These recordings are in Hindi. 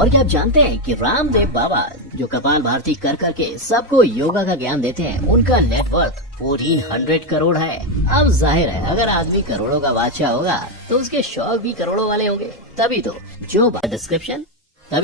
और क्या आप जानते हैं कि रामदेव बाबा जो कपाल भारती कर करके सबको योगा का ज्ञान देते हैं, उनका नेटवर्थ 1400 करोड़ है। अब जाहिर है अगर आदमी करोड़ों का बादशाह होगा तो उसके शौक भी करोड़ों वाले होंगे। तभी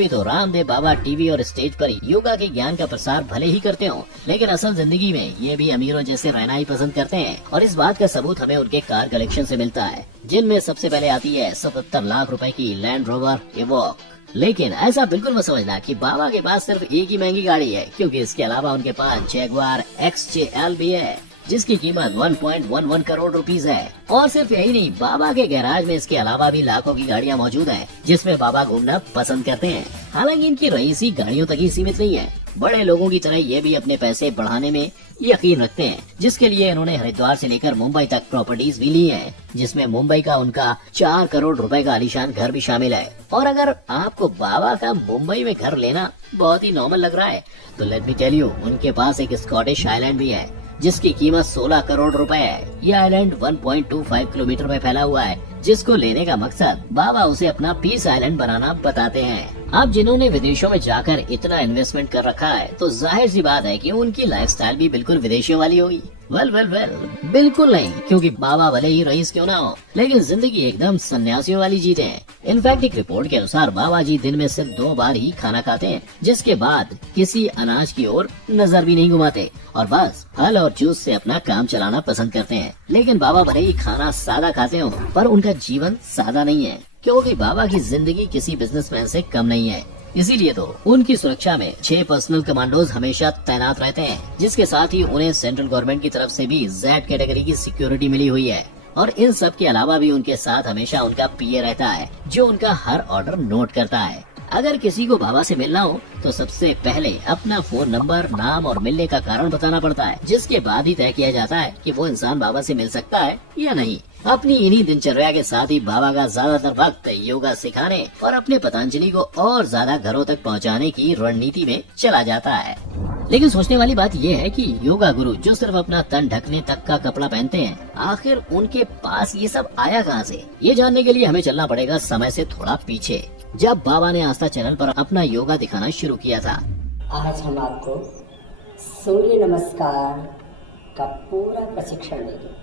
तो रामदेव बाबा टीवी और स्टेज पर योगा के ज्ञान का प्रसार भले ही करते हो, लेकिन असल जिंदगी में ये भी अमीरों जैसे रहना ही पसंद करते हैं। और इस बात का सबूत हमें उनके कार कलेक्शन से मिलता है, जिनमें सबसे पहले आती है 77 लाख रुपए की लैंड रोवर एवॉक। लेकिन ऐसा बिल्कुल मत समझना कि बाबा के पास सिर्फ एक ही महंगी गाड़ी है, क्योंकि इसके अलावा उनके पास जैगवार XJL भी है, जिसकी कीमत 1.11 करोड़ रुपीस है। और सिर्फ यही नहीं, बाबा के गैराज में इसके अलावा भी लाखों की गाड़ियां मौजूद हैं, जिसमें बाबा घूमना पसंद करते हैं। हालांकि इनकी रईसी गाड़ियों तक ही सीमित नहीं है, बड़े लोगों की तरह ये भी अपने पैसे बढ़ाने में यकीन रखते हैं, जिसके लिए इन्होंने हरिद्वार से लेकर मुंबई तक प्रॉपर्टीज भी ली हैं, जिसमें मुंबई का उनका 4 करोड़ रुपए का आलीशान घर भी शामिल है। और अगर आपको बाबा का मुंबई में घर लेना बहुत ही नॉर्मल लग रहा है, तो लेट मी टेल यू, उनके पास एक स्कॉटिश आइलैंड भी है, जिसकी कीमत 16 करोड़ रुपए है। यह आइलैंड 1.25 किलोमीटर में फैला हुआ है, जिसको लेने का मकसद बाबा उसे अपना पीस आइलैंड बनाना बताते हैं। अब जिन्होंने विदेशों में जाकर इतना इन्वेस्टमेंट कर रखा है, तो जाहिर सी बात है कि उनकी लाइफस्टाइल भी बिल्कुल विदेशियों वाली होगी। वेल बिल्कुल नहीं, क्योंकि बाबा भले ही रईस क्यों ना हो, लेकिन जिंदगी एकदम सन्यासियों वाली जीते हैं। इनफैक्ट एक रिपोर्ट के अनुसार बाबा जी दिन में सिर्फ 2 बार ही खाना खाते हैं, जिसके बाद किसी अनाज की ओर नजर भी नहीं घुमाते और बस फल और जूस से अपना काम चलाना पसंद करते हैं। लेकिन बाबा भले ही खाना सादा खाते हो, पर उनका जीवन सादा नहीं है, क्योंकि बाबा की जिंदगी किसी बिजनेसमैन से कम नहीं है। इसीलिए तो उनकी सुरक्षा में 6 पर्सनल कमांडोज हमेशा तैनात रहते हैं, जिसके साथ ही उन्हें सेंट्रल गवर्नमेंट की तरफ से भी Z कैटेगरी की सिक्योरिटी मिली हुई है। और इन सब के अलावा भी उनके साथ हमेशा उनका PA रहता है, जो उनका हर ऑर्डर नोट करता है। अगर किसी को बाबा से मिलना हो तो सबसे पहले अपना फोन नंबर, नाम और मिलने का कारण बताना पड़ता है, जिसके बाद ही तय किया जाता है कि वो इंसान बाबा से मिल सकता है या नहीं। अपनी इन्हीं दिनचर्या के साथ ही बाबा का ज्यादातर वक्त योगा सिखाने और अपने पतंजलि को और ज्यादा घरों तक पहुंचाने की रणनीति में चला जाता है। लेकिन सोचने वाली बात यह है कि योगा गुरु जो सिर्फ अपना तन ढकने तक का कपड़ा पहनते हैं, आखिर उनके पास ये सब आया कहाँ से? ये जानने के लिए हमें चलना पड़ेगा समय से थोड़ा पीछे, जब बाबा ने आस्था चैनल पर अपना योगा दिखाना शुरू किया था। आज हम आपको सूर्य नमस्कार का पूरा प्रशिक्षण देंगे,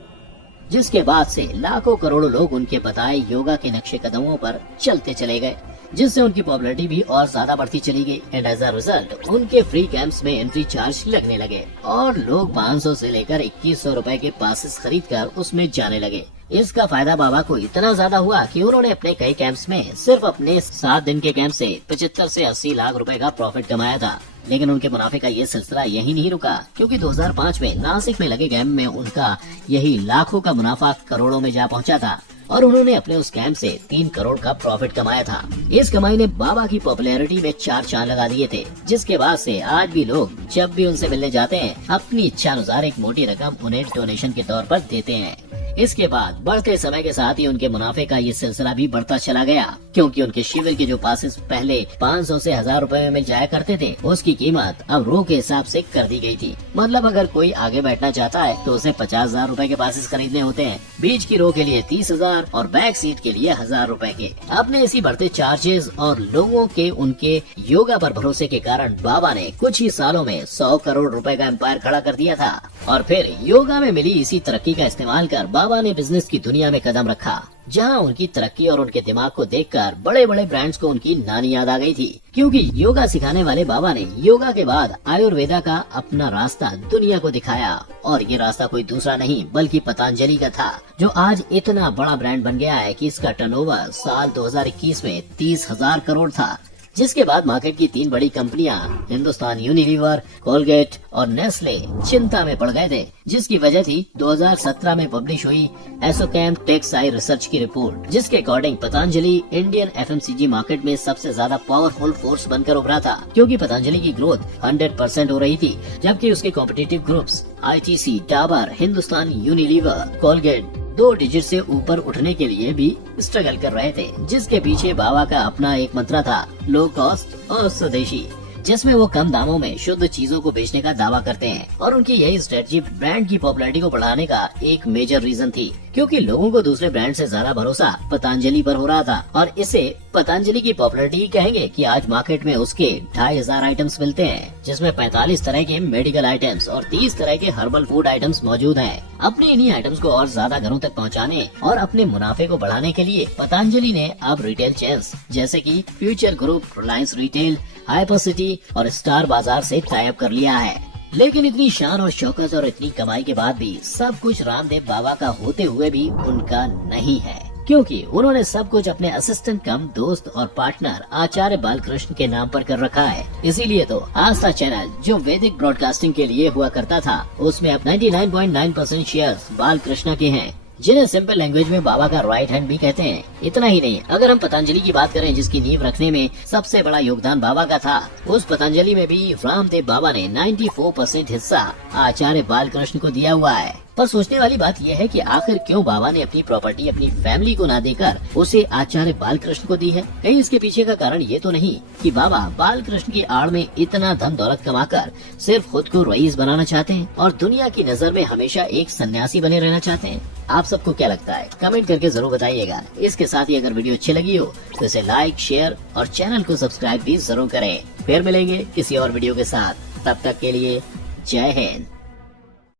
जिसके बाद से लाखों करोड़ों लोग उनके बताए योगा के नक्शे कदमों पर चलते चले गए, जिससे उनकी पॉपुलैरिटी भी और ज्यादा बढ़ती चली गई। एंड एज अ रिजल्ट उनके फ्री कैंप्स में एंट्री चार्ज लगने लगे और लोग 500 से लेकर 2100 रुपए के पासेस खरीदकर उसमें जाने लगे। इसका फायदा बाबा को इतना ज्यादा हुआ कि उन्होंने अपने कई कैंप्स में सिर्फ अपने 7 दिन के कैंप से 75 से 80 लाख रुपए का प्रॉफिट कमाया था। लेकिन उनके मुनाफे का ये सिलसिला यही नहीं रुका, क्योंकि 2005 में नासिक में लगे कैंप में उनका यही लाखों का मुनाफा करोड़ों में जा पहुंचा था और उन्होंने अपने उस कैंप से 3 करोड़ का प्रॉफिट कमाया था। इस कमाई ने बाबा की पॉपुलैरिटी में 4 चांद लगा दिए थे, जिसके बाद से आज भी लोग जब भी उनसे मिलने जाते हैं, अपनी इच्छा अनुसार एक मोटी रकम उन्हें डोनेशन के तौर पर देते हैं। इसके बाद बढ़ते समय के साथ ही उनके मुनाफे का ये सिलसिला भी बढ़ता चला गया, क्योंकि उनके शिविर के जो पासेस पहले 500 से 1000 रुपए में मिल जाया करते थे, उसकी कीमत अब रो के हिसाब से कर दी गई थी। मतलब अगर कोई आगे बैठना चाहता है तो उसे 50,000 रुपए के पासेस खरीदने होते हैं, बीच की रो के लिए 30,000 और बैक सीट के लिए 1000 रुपए के। अपने इसी बढ़ते चार्जेस और लोगों के उनके योगा पर भरोसे के कारण बाबा ने कुछ ही सालों में 100 करोड़ रुपए का एम्पायर खड़ा कर दिया था। और फिर योगा में मिली इसी तरक्की का इस्तेमाल कर बाबा ने बिजनेस की दुनिया में कदम रखा, जहां उनकी तरक्की और उनके दिमाग को देखकर बड़े बड़े ब्रांड्स को उनकी नानी याद आ गई थी, क्योंकि योगा सिखाने वाले बाबा ने योगा के बाद आयुर्वेदा का अपना रास्ता दुनिया को दिखाया। और ये रास्ता कोई दूसरा नहीं बल्कि पतंजलि का था, जो आज इतना बड़ा ब्रांड बन गया है कि इसका टर्नओवर साल 2021 में 30,000 करोड़ था। जिसके बाद मार्केट की 3 बड़ी कंपनियां हिंदुस्तान यूनिलीवर, कोलगेट और नेस्ले चिंता में पड़ गए थे, जिसकी वजह थी 2017 में पब्लिश हुई एसोचैम टेक्सटाइल रिसर्च की रिपोर्ट, जिसके according Patanjali Indian FMCG market में सबसे ज्यादा पावरफुल फोर्स बनकर उभरा था, क्योंकि पतंजलि की ग्रोथ 100% हो रही थी, जबकि उसके competitive groups ITC, Dabur, Hindustan Unilever, Colgate 2 digit से ऊपर उठने के लिए भी स्ट्रगल कर रहे थे। जिसके पीछे बाबा का अपना एक मंत्र था, लो कॉस्ट और स्वदेशी, जिसमें वो कम दामों में शुद्ध चीजों को बेचने का दावा करते हैं। और उनकी यही स्ट्रेटजी ब्रांड की पॉपुलैरिटी को बढ़ाने का एक मेजर रीजन थी, क्योंकि लोगों को दूसरे ब्रांड से ज्यादा भरोसा पतंजलि पर हो रहा था और इसे पतंजलि की पॉपुलैरिटी ही कहेंगे कि आज मार्केट में उसके 2500 आइटम्स मिलते हैं, जिसमें 45 तरह के मेडिकल आइटम्स और 30 तरह के हर्बल फूड आइटम्स मौजूद हैं। अपने इन्हीं आइटम्स को और ज्यादा घरों तक पहुंचाने और अपने मुनाफे को बढ़ाने के लिए पतंजलि ने अब रिटेल चेन्स जैसे कि future group, Reliance retail, hyper city और स्टार बाजार से टाई अप कर लिया है। लेकिन इतनी शान और शौकत और इतनी कमाई के बाद भी सब कुछ रामदेव बाबा का होते हुए भी उनका नहीं है, क्योंकि उन्होंने सब कुछ अपने असिस्टेंट कम दोस्त और पार्टनर आचार्य बालकृष्ण के नाम पर कर रखा है। इसीलिए तो आस्था चैनल जो वैदिक ब्रॉडकास्टिंग के लिए हुआ करता था, उसमें अब 99.9% शेयर्स बालकृष्ण के हैं, जिन्हें सिंपल लैंग्वेज में बाबा का राइट हैंड भी कहते हैं। इतना ही नहीं, अगर हम पतंजलि की बात करें जिसकी नींव रखने में सबसे बड़ा योगदान बाबा का था, उस पतंजलि में भी रामदेव बाबा ने 94% हिस्सा आचार्य बालकृष्ण को दिया हुआ है। पर सोचने वाली बात यह है कि आखिर क्यों बाबा ने अपनी प्रॉपर्टी अपनी फैमिली को ना देकर उसे आचार्य बालकृष्ण को दी है? कहीं इसके पीछे का कारण ये तो नहीं कि बाबा बालकृष्ण की आड़ में इतना धन दौलत कमाकर सिर्फ खुद को रईस बनाना चाहते हैं और दुनिया की नजर में हमेशा एक सन्यासी बने रहना चाहते हैं? आप सबको क्या लगता है? कमेंट करके जरूर बताइएगा। इसके साथ ही अगर वीडियो अच्छी लगी हो तो इसे लाइक, शेयर और चैनल को सब्सक्राइब भी जरूर करें। फिर मिलेंगे किसी और वीडियो के साथ, तब तक के लिए जय हिंद।